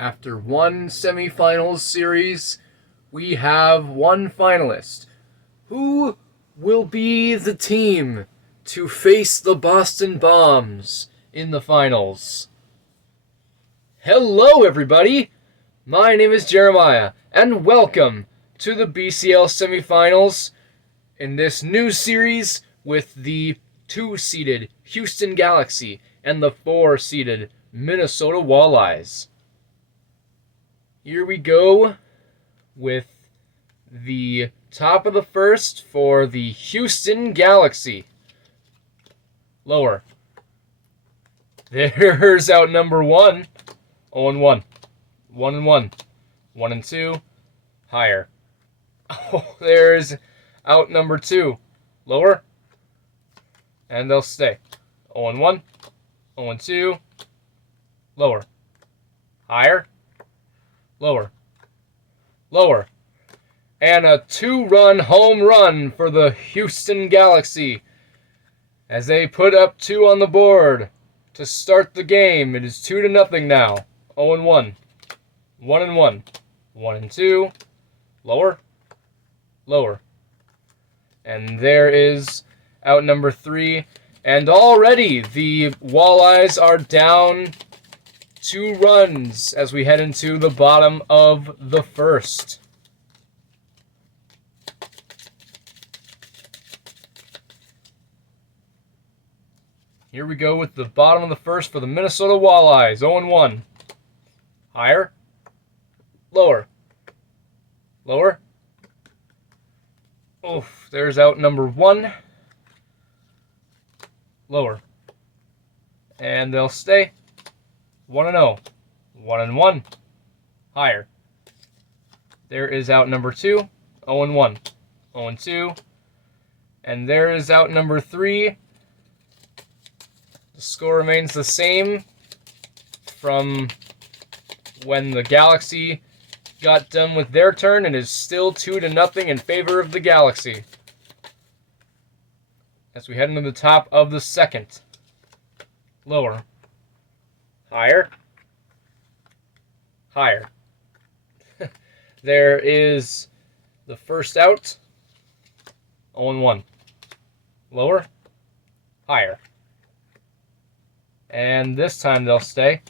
After one semifinals series, we have one finalist. Who will be the team to face the Boston Bombs in the finals? Hello, everybody! My name is Jeremiah, and welcome to the BCL semifinals in this new series with the 2-seeded Houston Galaxy and the 4-seeded Minnesota Walleyes. Here we go with the top of the first for the Houston Galaxy. Lower. There's out number 1. 0-1. 1-1. 1-2. Higher. Oh, there's out number 2. Lower. And they'll stay. 0-1. 0-2. Lower. Higher. Lower. Lower. And a 2-run home run for the Houston Galaxy as they put up 2 on the board to start the game. It is 2-0 now. 0-1. 1-1. 1-2. Lower. Lower. And there is out number 3. And already the Walleyes are down 2 runs as we head into the bottom of the first. Here we go with the bottom of the first for the Minnesota Walleyes. 0-1. Higher. Lower. Lower. Oof, there's out number 1. Lower. And they'll stay. 1-0. 1-1. Higher. There is out number 2. 0-1. 0-2. And there is out number 3. The score remains the same from when the Galaxy got done with their turn and is still 2-0 in favor of the Galaxy. As we head into the top of the second. Lower. Higher. Higher. There is the first out. 0-1. Lower. Higher. And this time they'll stay.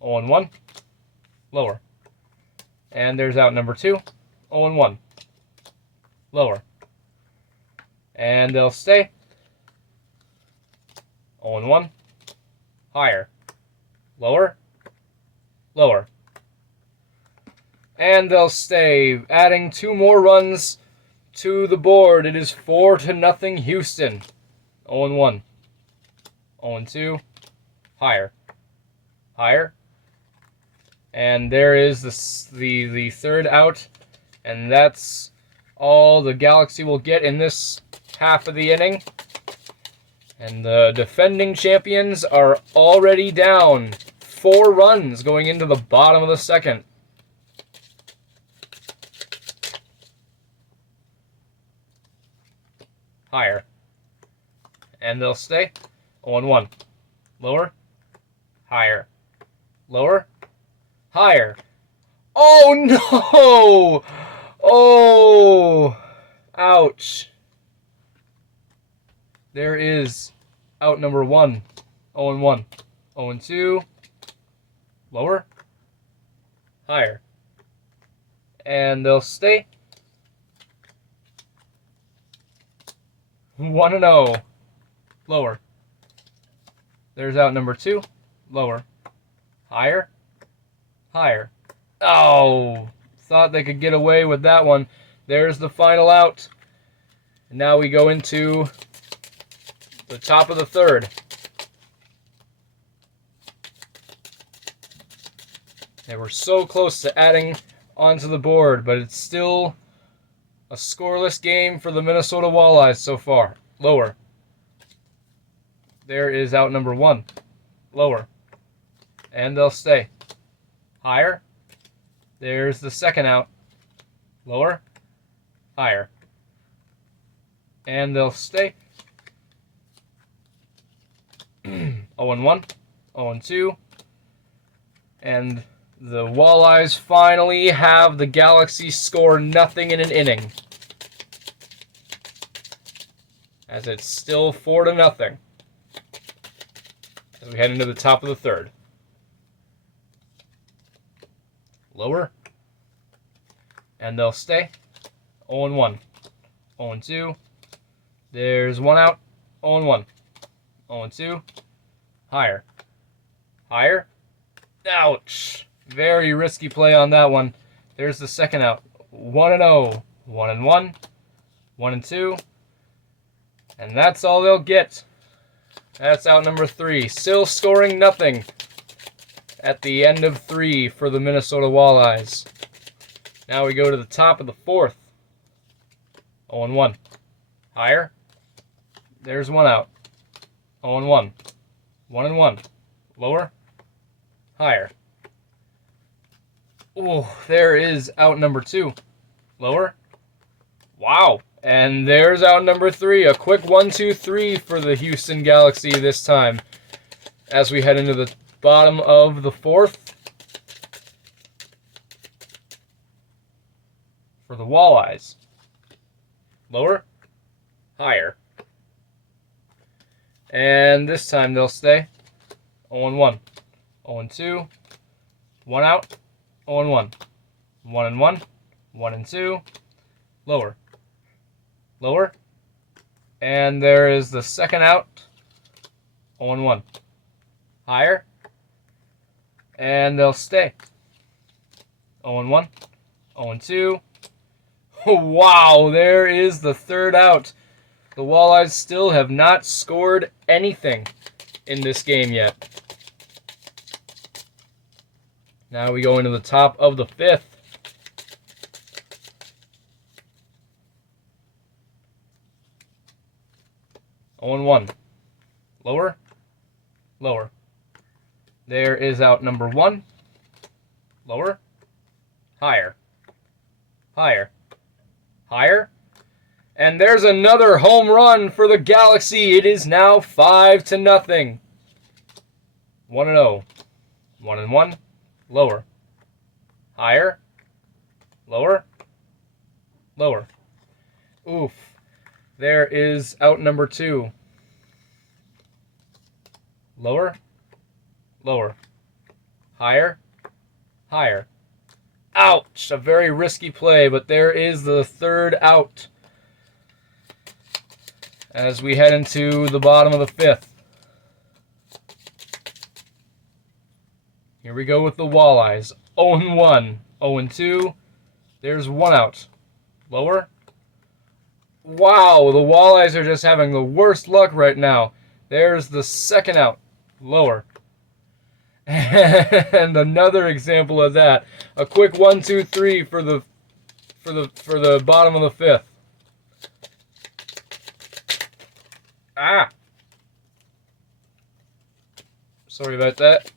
0-1. Lower. And there's out number 2. 0-1. Lower. And they'll stay. 0-1. Higher. Lower. Lower. And they'll stay, adding 2 more runs to the board. It is 4-0 Houston. 0-1. 0-2. Higher. Higher. And there is the third out. And that's all the Galaxy will get in this half of the inning. And the defending champions are already down 4 runs going into the bottom of the second. Higher. And they'll stay. 0-1. Lower. Higher. Lower. Higher. Oh, no! Oh! Ouch. There is out number 1. 0-1. 0-2. Lower. Higher. And they'll stay. 1-0. Lower. There's out number 2. Lower. Higher. Higher. Oh! Thought they could get away with that one. There's the final out. And now we go into the top of the third. They were so close to adding onto the board, but it's still a scoreless game for the Minnesota Walleyes so far. Lower. There is out number 1. Lower. And they'll stay. Higher. There's the second out. Lower. Higher. And they'll stay. 0-1. 0-2. And the Walleyes finally have the Galaxy score nothing in an inning, as it's still 4-0 as we head into the top of the third. Lower, and they'll stay. 0-1, 0-2. There's one out. 0-1, 0-2. Higher, higher. Ouch! Very risky play on that one. There's the second out. 1-0, 1-1, 1-2, and that's all they'll get. That's out number 3. Still scoring nothing at the end of 3 for the Minnesota Walleyes. Now we go to the top of the fourth. 0-1. Higher. There's one out. 0-1. 1-1. Lower. Higher. Oh, there is out number 2. Lower. Wow. And there's out number 3. A quick 1-2-3 for the Houston Galaxy this time, as we head into the bottom of the fourth for the Walleyes. Lower. Higher. And this time they'll stay. 0-1. 0-2. One out. 0-1. 1-1. 1-2. Lower. Lower. And there is the second out. 0-1. Higher. And they'll stay. 0-1. 0-2. Wow, there is the third out. The Walleyes still have not scored anything in this game yet. Now we go into the top of the fifth. Oh and 1. Lower. Lower. There is out number 1. Lower. Higher. Higher. Higher. And there's another home run for the Galaxy. It is now 5-0. 1-0. 1-1. Lower. Higher. Lower. Lower. Oof. There is out number 2. Lower. Lower. Higher. Higher. Ouch! A very risky play, but there is the third out as we head into the bottom of the fifth. Here we go with the Walleyes. 0-1. 0-2. There's one out. Lower. Wow, the Walleyes are just having the worst luck right now. There's the second out. Lower. And another example of that. A quick 1-2-3 for the bottom of the fifth. Ah. Sorry about that.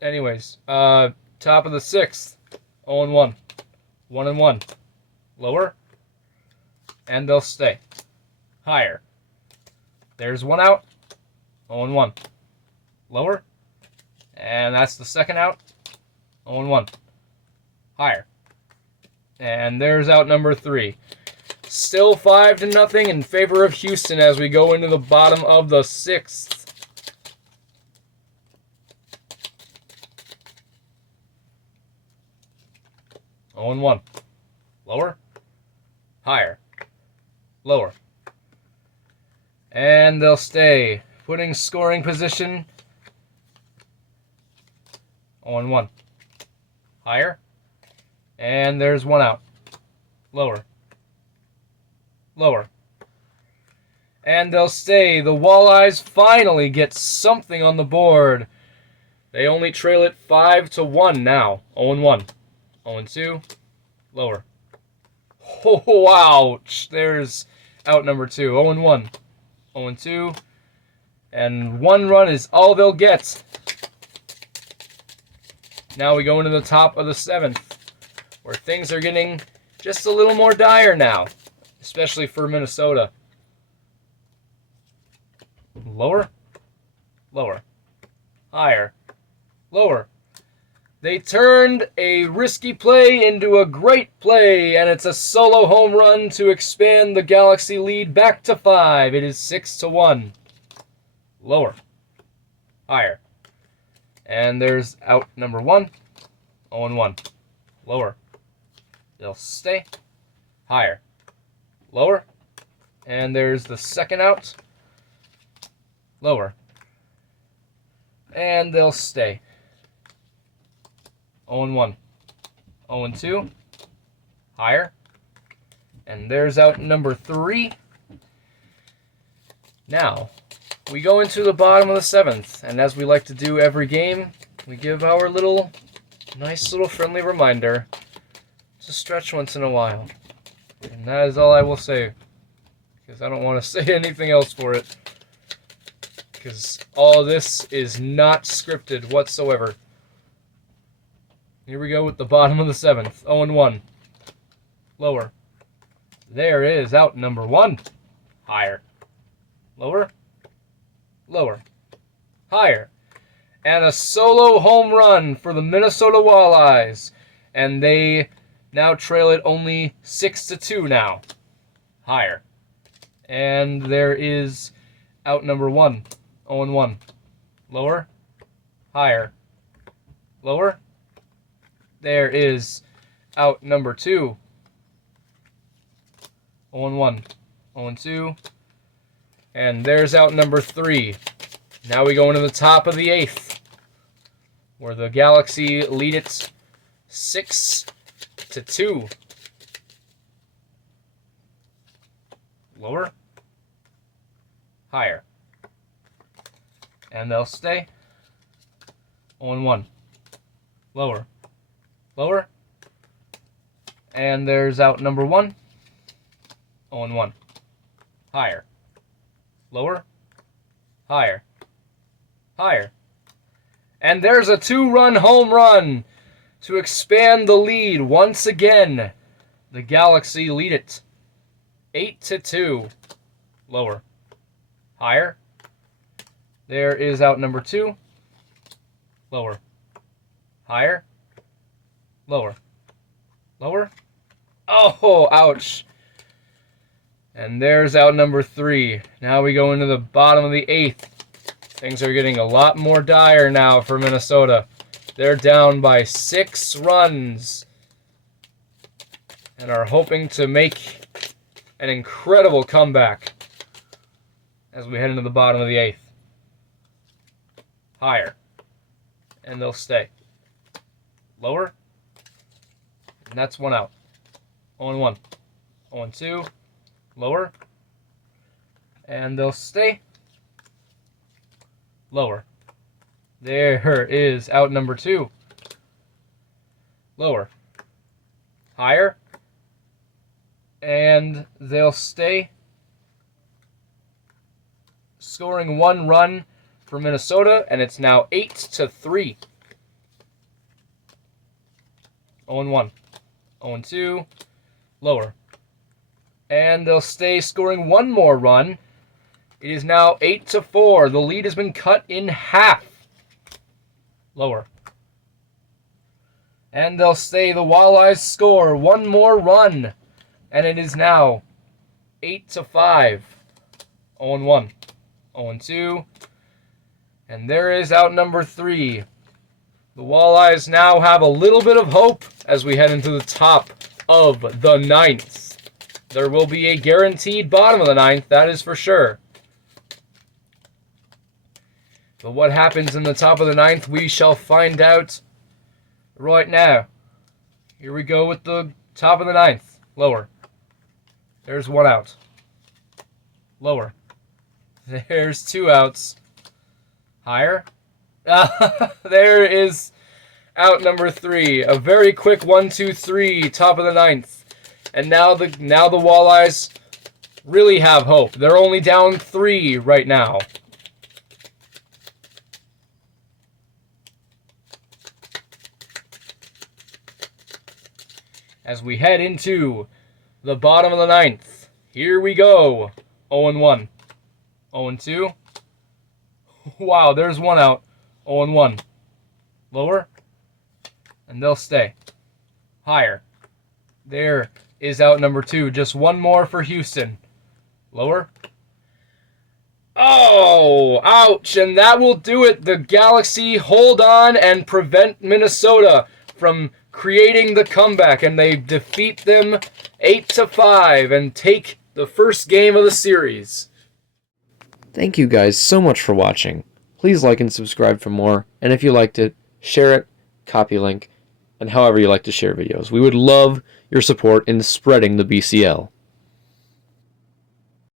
Anyways, top of the sixth. 0-1. 1-1. Lower. And they'll stay. Higher. There's one out. 0-1. Lower. And that's the second out. 0-1. Higher. And there's out number 3. Still 5-0 in favor of Houston as we go into the bottom of the sixth. Oh and 1. Lower. Higher. Lower. And they'll stay. Putting scoring position. 0-1. Higher. And there's one out. Lower. Lower. And they'll stay. The Walleyes finally get something on the board. They only trail it 5-1 now. 0-1. 0-2. Lower. Oh, ouch. There's out number 2. 0-1. 0-2. And one run is all they'll get. Now we go into the top of the seventh, where things are getting just a little more dire now, especially for Minnesota. Lower. lower, higher, lower. They turned a risky play into a great play, and it's a solo home run to expand the Galaxy lead back to 5. It is 6-1. Lower, higher. And there's out number 1, 0-1. Lower. They'll stay. Higher. Lower. And there's the second out. Lower. And they'll stay. 0-1. 0-2. Higher. And there's out number 3. Now, we go into the bottom of the 7th, and as we like to do every game, we give our nice little friendly reminder to stretch once in a while. And that is all I will say, because I don't want to say anything else for it, because all of this is not scripted whatsoever. Here we go with the bottom of the 7th, 0-1. Lower. There is out number 1. Higher. Lower. Lower. Higher. And a solo home run for the Minnesota Walleyes. And they now trail it only 6-2 now. Higher. And there is out number 1. 0-1. Lower. Higher. Lower. There is out number 2. 0-1. 0-2. And there's out number 3. Now we go into the top of the 8th, where the Galaxy lead it 6-2. Lower. Higher. And they'll stay. 0-1. Lower. Lower. And there's out number 1. 0-1. Higher. Lower. Higher. Higher. And there's a 2-run home run to expand the lead once again. The Galaxy lead it 8-2. Lower. Higher. There is out number 2. Lower. Higher. Lower. Lower. Oh, ouch. And there's out number 3. Now we go into the bottom of the 8th. Things are getting a lot more dire now for Minnesota. They're down by 6 runs and are hoping to make an incredible comeback as we head into the bottom of the 8th. Higher. And they'll stay. Lower. And that's 1 out. 0-1. 0-2. Lower. And they'll stay. Lower. There is out number 2. Lower. Higher. And they'll stay. Scoring 1 run for Minnesota, and it's now 8-3. 0-1. 0-2. Lower. And they'll stay, scoring 1 more run. It is now 8-4. The lead has been cut in half. Lower. And they'll stay. The Walleyes score 1 more run. And it is now 8-5. 0-1. 0-2. And there is out number 3. The Walleyes now have a little bit of hope as we head into the top of the 9th. There will be a guaranteed bottom of the 9th, that is for sure. But what happens in the top of the 9th, we shall find out right now. Here we go with the top of the 9th. Lower. There's 1 out. Lower. There's 2 outs. Higher. There is out number 3. A very quick 1-2-3, top of the 9th. And now the Walleyes really have hope. They're only down 3 right now. As we head into the bottom of the 9th. Here we go. 0-1. 0-2. Wow, there's one out. 0-1. Lower. And they'll stay. Higher. There is out number 2. Just one more for Houston. Lower. Oh, ouch. And that will do it. The Galaxy hold on and prevent Minnesota from creating the comeback. And they defeat them 8-5 and take the first game of the series. Thank you guys so much for watching. Please like and subscribe for more. And if you liked it, share it, copy link, and however you like to share videos. We would love your support in spreading the BCL.